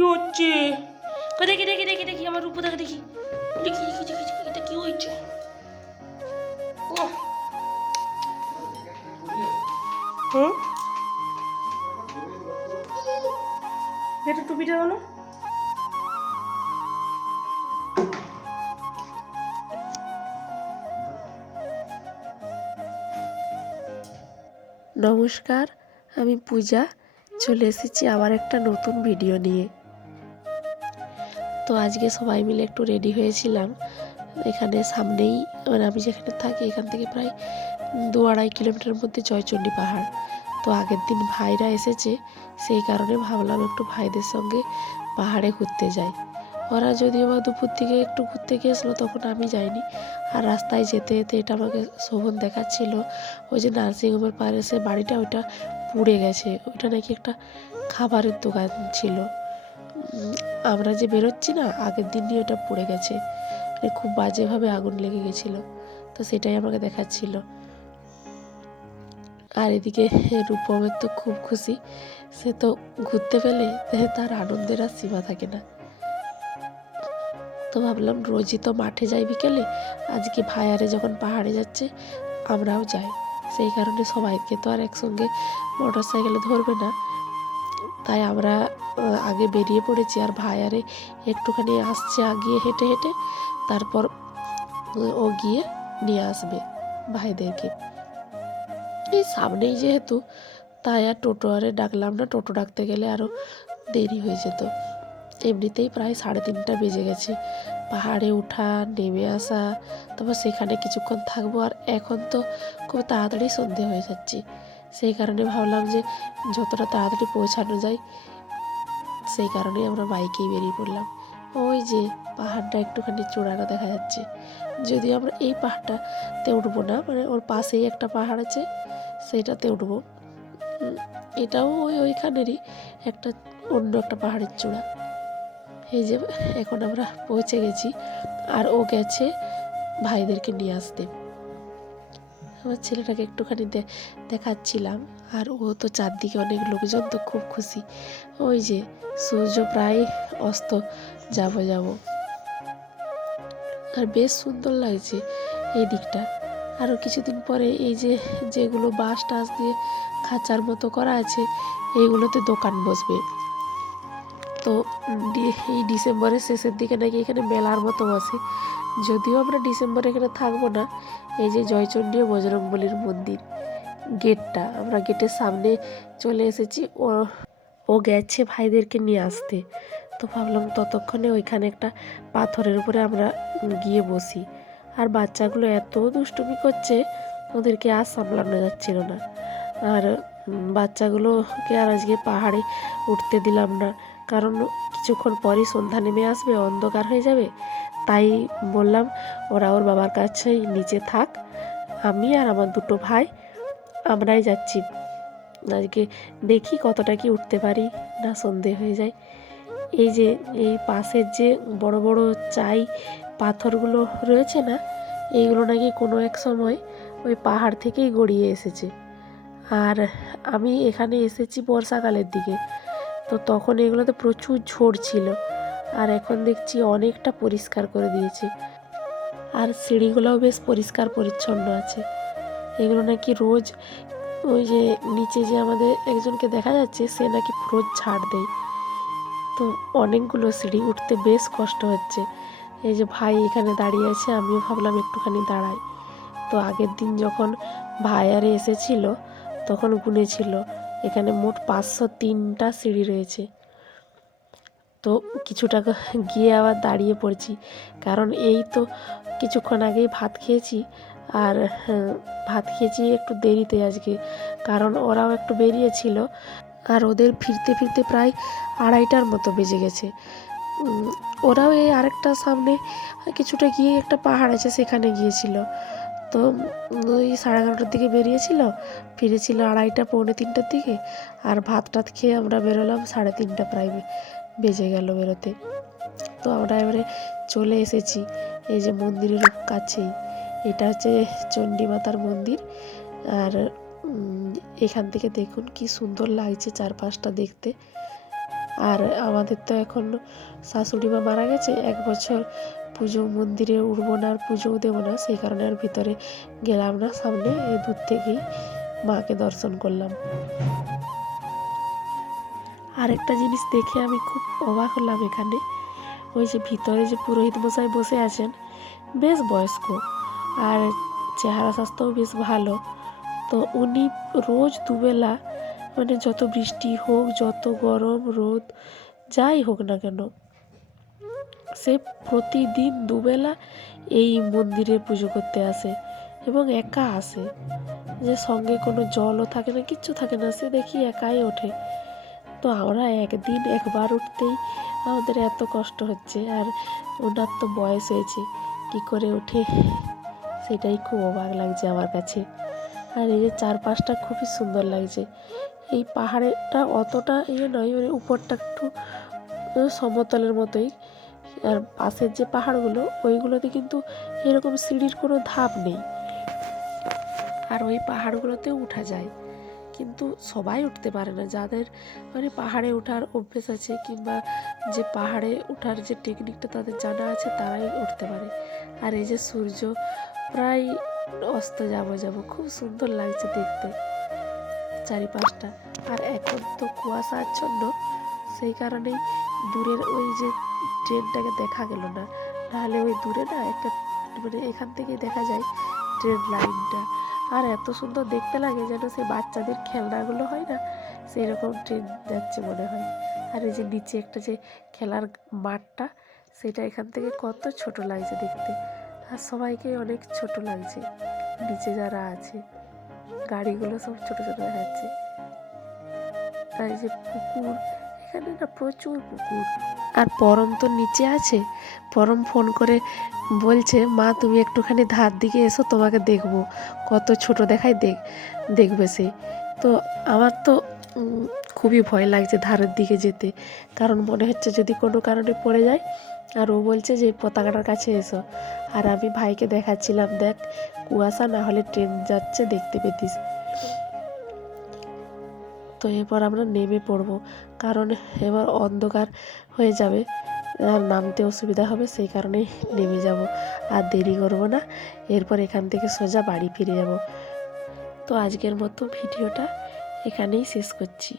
কি হচ্ছে? দেখি দেখি দেখি দেখি আমার রূপদাকে দেখি দেখি দেখি দেখি দেখি, এটা কি হয়েছে? হুম, এটা টুপিটা হলো। নমস্কার, আমি পূজা। চলে এসেছি আবার একটা নতুন ভিডিও নিয়ে। তো আজকে সবাই মিলে একটু রেডি হয়েছিলাম। এখানে সামনেই, মানে আমি যেখানে থাকি এখান থেকে প্রায় 2-2.5 কিলোমিটার মধ্যে জয়চণ্ডী পাহাড়। তো আগের দিন ভাইরা এসেছে, সেই কারণে ভাবলাম একটু ভাইদের সঙ্গে পাহাড়ে ঘুরতে যাই। ওরা যদিও বা দুপুর থেকে একটু ঘুরতে গিয়েছিলো, তখন আমি যাইনি। আর রাস্তায় যেতে যেতে এটা আমাকে শোভন দেখাচ্ছিল, ওই যে নার্সিংহোমের পাশে সে বাড়িটা, ওইটা পুড়ে গেছে। ওইটা নাকি একটা খাবারের দোকান ছিল। আমরা যে বেরোচ্ছি না, আগের দিনই ওটা পুড়ে গেছে, মানে খুব বাজেভাবে আগুন লেগে গেছিলো। তো সেটাই আমাকে দেখাচ্ছিল। আর এদিকে রূপমের তো খুব খুশি, সে তো ঘুরতে পেলে তার আনন্দের আর সীমা থাকে না। তো ভাবলাম রোজই তো মাঠে যাই বিকেলে, আজকে ভাইয়ারে যখন পাহাড়ে যাচ্ছে আমরাও যাই। সেই কারণে সবাইকে তো আর একসঙ্গে মোটর সাইকেলে ধরবে না, তাই আমরা আগে বেরিয়ে পড়েছি। আর ভাইয়ারে একটুখানি আসছে আগিয়ে হেঁটে হেঁটে, তারপর ও গিয়ে নিয়ে আসবে ভাইদেরকে। এই সামনেই যেহেতু, তাই আর টোটো আরে ডাকলাম না, টোটো ডাকতে গেলে আরও দেরি হয়ে যেত। এমনিতেই প্রায় 3:30 বেজে গেছে। পাহাড়ে ওঠা, নেমে আসা, তারপর সেখানে কিছুক্ষণ থাকবো। আর এখন তো খুব তাড়াতাড়ি সন্ধে হয়ে যাচ্ছে, সেই কারণে ভাবলাম যে যতটা তাড়াতাড়ি পৌঁছানো যায়, সেই কারণেই আমরা বাইকেই বেরিয়ে পড়লাম। ওই যে পাহাড়টা একটুখানি চূড়াটা দেখা যাচ্ছে, যদিও আমরা এই পাহাড়টাতে উঠবো না, মানে ওর পাশেই একটা পাহাড় আছে, সেটাতে উঠবো। এটাও ওইখানেরই একটা অন্য একটা পাহাড়ের চূড়া। এই যে এখন আমরা পৌঁছে গেছি, আর ও গেছে ভাইদেরকে নিয়ে আসতে। আমার ছেলেটাকে একটুখানি দেখাচ্ছিলাম, আর ও তো চারদিকে অনেক লোকজন, তো খুব খুশি। ওই যে সূর্য প্রায় অস্ত যাব, আর বেশ সুন্দর লাগছে এই দিকটা। আরও কিছুদিন পরে এই যে যেগুলো বাঁশ টাস দিয়ে খাঁচার মতো করা আছে, এইগুলোতে দোকান বসবে। তো এই ডিসেম্বরের শেষের দিকে নাকি এখানে মেলার মতো বসে। যদিও আমরা ডিসেম্বরে এখানে থাকবো না। এই যে জয়চণ্ডী ও বজরংবলীর মন্দির, গেটটা, আমরা গেটের সামনে চলে এসেছি। ও গেছে ভাইদেরকে নিয়ে আসতে। তো ভাবলাম ততক্ষণে ওইখানে একটা পাথরের উপরে আমরা গিয়ে বসি। আর বাচ্চাগুলো এত দুষ্টুমি করছে, ওদেরকে আর সামলানো যাচ্ছিল না। আর বাচ্চাগুলোকে আর আজকে পাহাড়ে উঠতে দিলাম না, কারণ কিছুক্ষণ পরই সন্ধ্যা নেমে আসবে, অন্ধকার হয়ে যাবে। তাই বললাম ওরা ওর বাবার কাছেই নিচে থাক, আমি আর আমার দুটো ভাই আমরাই যাচ্ছি। আজকে দেখি কতটা কি উঠতে পারি, না সন্ধে হয়ে যায়। এই যে এই পাশের যে বড় বড় চাই পাথরগুলো রয়েছে না, এইগুলো নাকি কোনো এক সময় ওই পাহাড় থেকেই গড়িয়ে এসেছে। আর আমি এখানে এসেছি বর্ষাকালের দিকে, তো তখন এগুলোতে প্রচুর ঝড় ছিল। আর এখন দেখছি অনেকটা পরিষ্কার করে দিয়েছে, আর সিঁড়িগুলোও বেশ পরিষ্কার পরিচ্ছন্ন আছে। এগুলো নাকি রোজ, ওই যে নিচে যে আমাদের একজনকে দেখা যাচ্ছে, সে নাকি রোজ ঝাড় দেয়। তো অনেকগুলো সিঁড়ি উঠতে বেশ কষ্ট হচ্ছে। এই যে ভাই এখানে দাঁড়িয়ে আছে, আমিও ভাবলাম একটুখানি দাঁড়াই। তো আগের দিন যখন ভাই আরে এসেছিল, তখন গুনেছিল এখানে মোট 503টা সিঁড়ি রয়েছে। তো কিছুটা গিয়ে আবার দাঁড়িয়ে পড়ছি, কারণ এই তো কিছুক্ষণ আগেই ভাত খেয়েছি। আর ভাত খেয়েছি একটু দেরিতে আজকে, কারণ ওরাও একটু বেরিয়েছিল, আর ওদের ফিরতে ফিরতে প্রায় 2:30টার মতো বেজে গেছে। ওরাও এই আরেকটা সামনে কিছুটা গিয়ে একটা পাহাড় আছে, সেখানে গিয়েছিল। তো ওই 11:30টার দিকে বেরিয়েছিল, ফিরেছিল 2:30 পৌনে 3টার দিকে। আর ভাত টাত খেয়ে আমরা বেরোলাম 3:30 প্রায় বেজে গেল বেরোতে। তো আমরা এবারে চলে এসেছি এই যে মন্দিরের কাছেই। এটা হচ্ছে চণ্ডী মাতার মন্দির। আর এখান থেকে দেখুন কি সুন্দর লাগছে চারপাশটা দেখতে। আর আমাদের তো এখন শাশুড়ি মা মারা গেছে, 1 বছর পুজো মন্দিরে উঠবো না আর পুজোও দেবো না, সেই কারণে আর ভিতরে গেলাম না। সামনে এই দূর থেকেই মাকে দর্শন করলাম। আরেকটা জিনিস দেখে আমি খুব অবাক হলাম এখানে, ওই যে ভিতরে যে পুরোহিত মশাই বসে আছেন, বেশ বয়স্ক আর চেহারা স্বাস্থ্যও বেশ ভালো। তো উনি রোজ দুবেলা, মানে যত বৃষ্টি হোক, যত গরম রোদ যাই হোক না কেন, সে প্রতিদিন দুবেলা এই মন্দিরে পুজো করতে আসে এবং একা আসে, যে সঙ্গে কোনো জলও থাকে না, কিচ্ছু থাকে না, সে দেখি একাই ওঠে। তো আমরা একদিন একবার উঠতেই আমাদের এত কষ্ট হচ্ছে, আর ওনার তো বয়স হয়েছে, কি করে ওঠে সেটাই খুব অবাক লাগছে আমার কাছে। আর এই যে চারপাশটা খুবই সুন্দর লাগছে। এই পাহাড়েটা অতটা নয়, মানে উপরটা একটু সমতলের মতোই, আর পাশের যে পাহাড়গুলো ওইগুলোতে কিন্তু এরকম সিঁড়ির কোনো ধাপ নেই, আর ওই পাহাড়গুলোতেও উঠা যায়, কিন্তু সবাই উঠতে পারে না। যাদের মানে পাহাড়ে ওঠার অভ্যেস আছে, কিংবা যে পাহাড়ে ওঠার যে টেকনিকটা তাদের জানা আছে, তারাই উঠতে পারে। আর এই যে সূর্য প্রায় অস্ত যাব খুব সুন্দর লাগছে দেখতে চারিপাশটা। আর এখন তো কুয়াশা আচ্ছন্ন, সেই কারণেই দূরের ওই যে ট্রেনটাকে দেখা গেল না, নাহলে ওই দূরে না একটা, মানে এখান থেকেই দেখা যায় ট্রেন লাইনটা। আর এত সুন্দর দেখতে লাগে, যেন সেই বাচ্চাদের খেলনাগুলো হয় না, সেই রকম ট্রেন যাচ্ছে মনে হয়। আর এই যে নিচে একটা যে খেলার মাঠটা, সেটা এখান থেকে কত ছোট লাগছে দেখতে, আর সবাইকে অনেক ছোট লাগছে নিচে যারা আছে, গাড়িগুলো সব ছোট ছোট দেখা যাচ্ছে। আর এই যে পুকুর, এখানে না প্রচুর পুকুর। আর পরম তো নিচে আছে, পরম ফোন করে বলছে, মা তুমি একটুখানি ধার দিকে এসো, তোমাকে দেখবো, কত ছোট দেখায়, দেখবে সে। তো আমার তো খুবই ভয় লাগছে ধারের দিকে যেতে, কারণ মনে হচ্ছে যদি কোনো কারণে পড়ে যায়। আর ও বলছে যে পতাকাটার কাছে এসো, আর আমি ভাইকে দেখাচ্ছিলাম, দেখ কুয়াশা, না হলে ট্রেন যাচ্ছে, দেখতে পেতিস। তো এরপর আমরা নেমে পড়বো, কারণ এবার অন্ধকার হয়ে যাবে আর নামতে অসুবিধা হবে, সেই কারণেই নেমে যাব। আর দেরি করব না, এরপর এখান থেকে সোজা বাড়ি ফিরে যাব। তো আজকের মতো ভিডিওটা এখানেই শেষ করছি।